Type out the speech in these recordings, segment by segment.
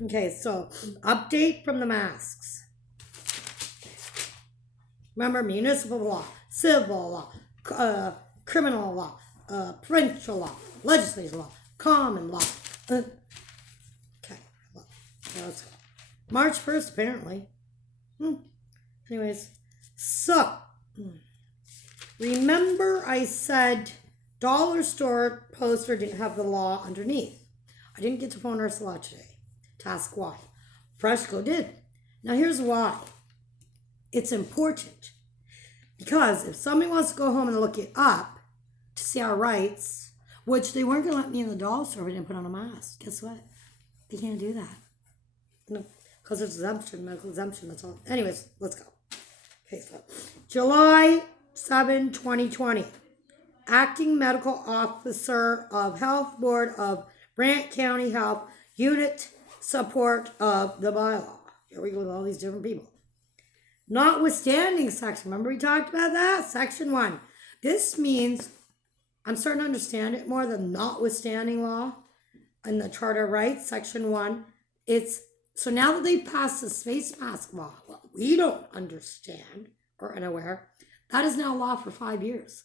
Okay, so update from the masks. Remember, municipal law, civil law, criminal law, provincial law, legislative law, common law. Okay, well, let's go. March 1st, apparently. Anyways, so remember I said dollar store poster didn't have the law underneath. I didn't get to phone Ursula today to ask why. Freshco did. Now here's why. It's important. Because if somebody wants to go home and look it up to see our rights, which they weren't going to let me in the dollar store if I didn't put on a mask. Guess what? They can't do that. No, because there's exemption, medical exemption, that's all. Anyways, let's go. Okay, so July 7, 2020. Acting Medical Officer of Health Board of Brant County Health Unit Support of the bylaw. Here we go with all these different people. Notwithstanding section, remember we talked about that? Section 1. This means, I'm starting to understand it more, the notwithstanding law and the Charter of Rights, section 1. It's, so now that they've passed the face mask law, well, we don't understand or unaware, that is now law for 5 years.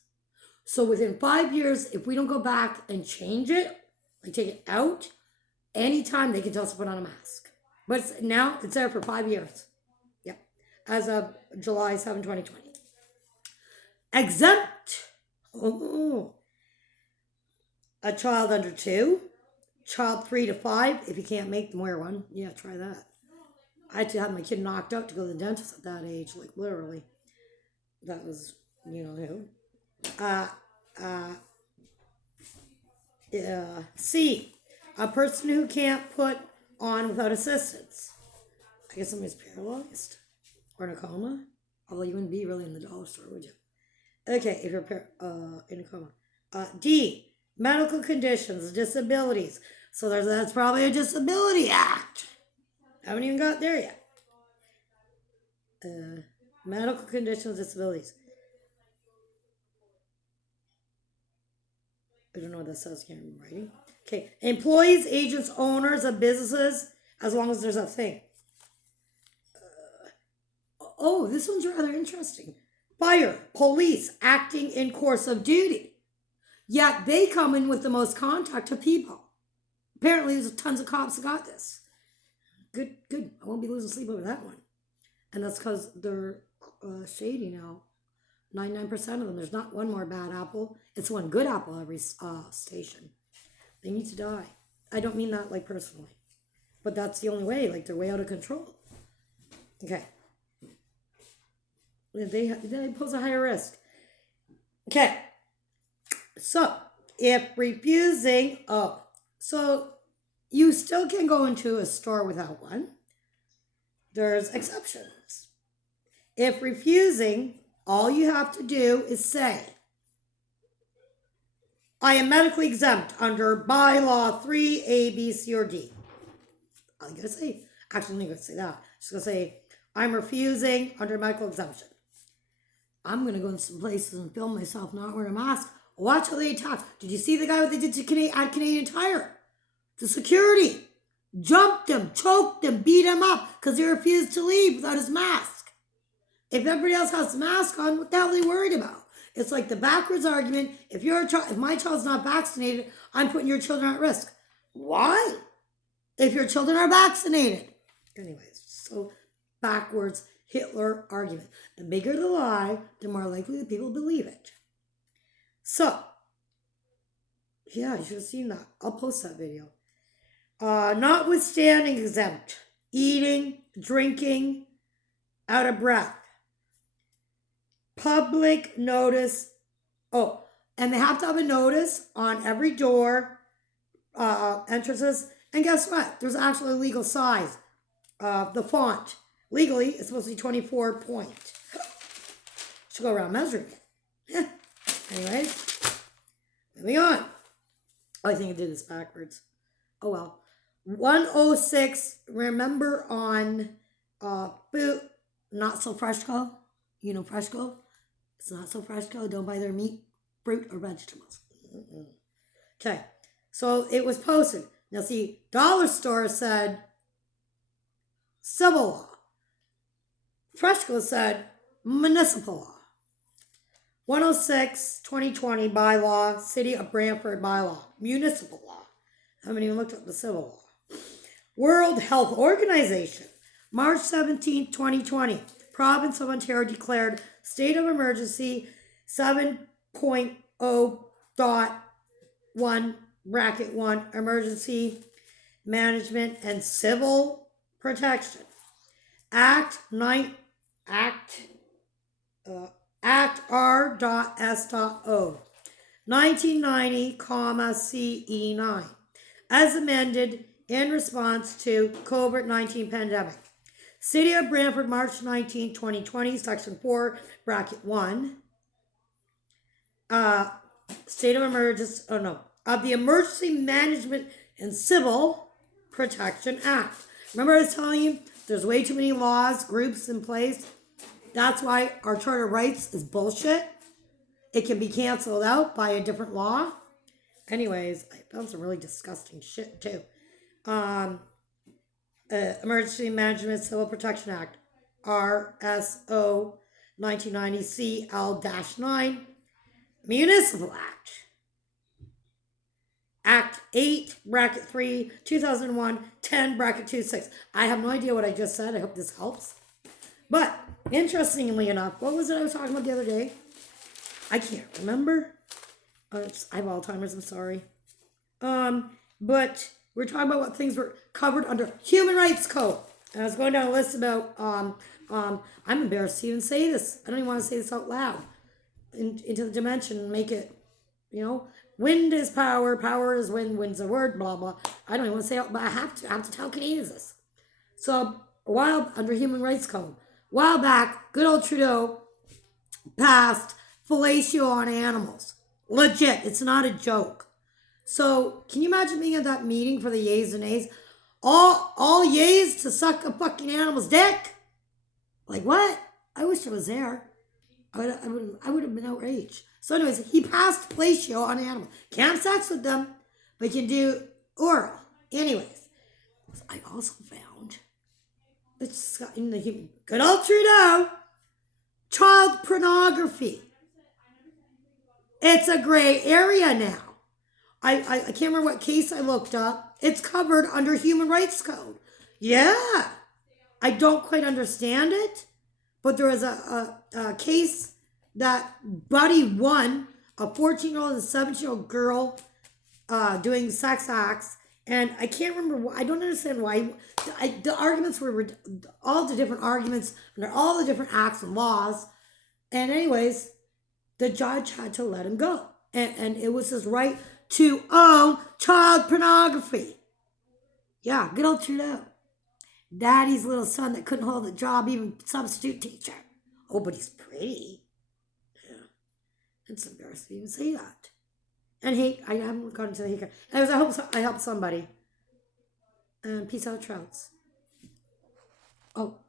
So within 5 years, if we don't go back and change it, like take it out, anytime they can tell us to put on a mask. But now it's there for 5 years. Yep. As of July 7, 2020. Exempt. A child under 2. Child 3 to 5. If you can't make them wear one. Yeah, try that. I had to have my kid knocked out to go to the dentist at that age. Like literally. That was, you know who. C. A person who can't put on without assistance. I guess somebody's paralyzed or in a coma. Although you wouldn't be really in the dollar store, would you? Okay, if you're in a coma. D. Medical conditions, disabilities. So that's probably a disability act. Haven't even got there yet. Medical conditions, disabilities. I don't know what that says here in writing. Okay. Employees, agents, owners of businesses, as long as there's a thing. This one's rather interesting. Fire, police, acting in course of duty. Yet they come in with the most contact to people. Apparently there's tons of cops that got this. Good. I won't be losing sleep over that one. And that's because they're shady now. 99% of them. There's not one more bad apple. It's one good apple every station. They need to die. I don't mean that like personally. But that's the only way. Like they're way out of control. Okay. They pose a higher risk. Okay. So, if refusing... so you still can go into a store without one. There's exceptions. If refusing... all you have to do is say, I am medically exempt under bylaw 3, A, B, C, or D. All you gotta say, actually, I'm not gonna say that. Just gonna say, I'm refusing under medical exemption. I'm gonna go in some places and film myself not wearing a mask. Watch how they talk. Did you see the guy what they did to Canadian Tire? The security jumped him, choked him, beat him up because he refused to leave without his mask. If everybody else has a mask on, what the hell are they worried about? It's like the backwards argument. If my child's not vaccinated, I'm putting your children at risk. Why? If your children are vaccinated. Anyways, so backwards Hitler argument. The bigger the lie, the more likely the people believe it. So, yeah, you should have seen that. I'll post that video. Notwithstanding exempt. Eating, drinking, out of breath. Public notice. And they have to have a notice on every door, entrances. And guess what? There's actually a legal size. The font. Legally, it's supposed to be 24 point. Should go around measuring it. Anyways, moving on. I think I did this backwards. Oh well. 106. Remember on food, not so Freshco. You know Freshco? It's not so Freshco. Don't buy their meat, fruit, or vegetables. Okay. So it was posted. Now see, dollar store said civil law. Freshco said municipal law. 106/2020 bylaw, City of Brantford bylaw, municipal law. I haven't even looked up the civil law. World Health Organization, March 17, 2020. Province of Ontario declared state of emergency 7.0.1 emergency management and civil protection. Act R.S.O. 1990, CE9, as amended in response to COVID-19 pandemic. City of Brantford, March 19, 2020, Section 4, bracket 1. State of emergency, of the Emergency Management and Civil Protection Act. Remember I was telling you, there's way too many laws, groups in place. That's why our Charter of Rights is bullshit. It can be canceled out by a different law. Anyways, I found some really disgusting shit too. Emergency Management Civil Protection Act, RSO 1990 CL-9, Municipal Act, Act 8, bracket 3, 2001, 10, bracket 26. I have no idea what I just said. I hope this helps. But, interestingly enough, what was it I was talking about the other day? I can't remember. I have Alzheimer's, I'm sorry. But we're talking about what things were covered under Human Rights Code. And I was going down a list about, I'm embarrassed to even say this. I don't even want to say this out loud. Into the dimension and make it, wind is power, power is wind, wind's a word, blah, blah. I don't even want to say it, but I have to tell Canadians this. So, a while, under Human Rights Code, a while back, good old Trudeau passed fellatio on animals. Legit, it's not a joke. So, can you imagine being at that meeting for the yays and nays? All yays to suck a fucking animal's dick? Like, what? I wish I was there. I would have been outraged. So anyways, he passed fellatio on animals. Can't have sex with them, but you can do oral. Anyways, I also found, it's in the good old Trudeau, child pornography. It's a gray area now. I can't remember what case I looked up. It's covered under Human Rights Code. Yeah. I don't quite understand it, but there was a case that Buddy won, a 14-year-old and a 17-year-old girl doing sex acts, and I can't remember why. I don't understand why. The arguments were all the different arguments under all the different acts and laws, and anyways, the judge had to let him go, and it was his right to own child pornography. Yeah, good old Trudeau. Daddy's little son that couldn't hold a job, even substitute teacher. Oh, but he's pretty. Yeah. It's embarrassing to even say that. And hate, I haven't gone into the hate. Anyways, I helped somebody. And peace out, Trouts. Oh.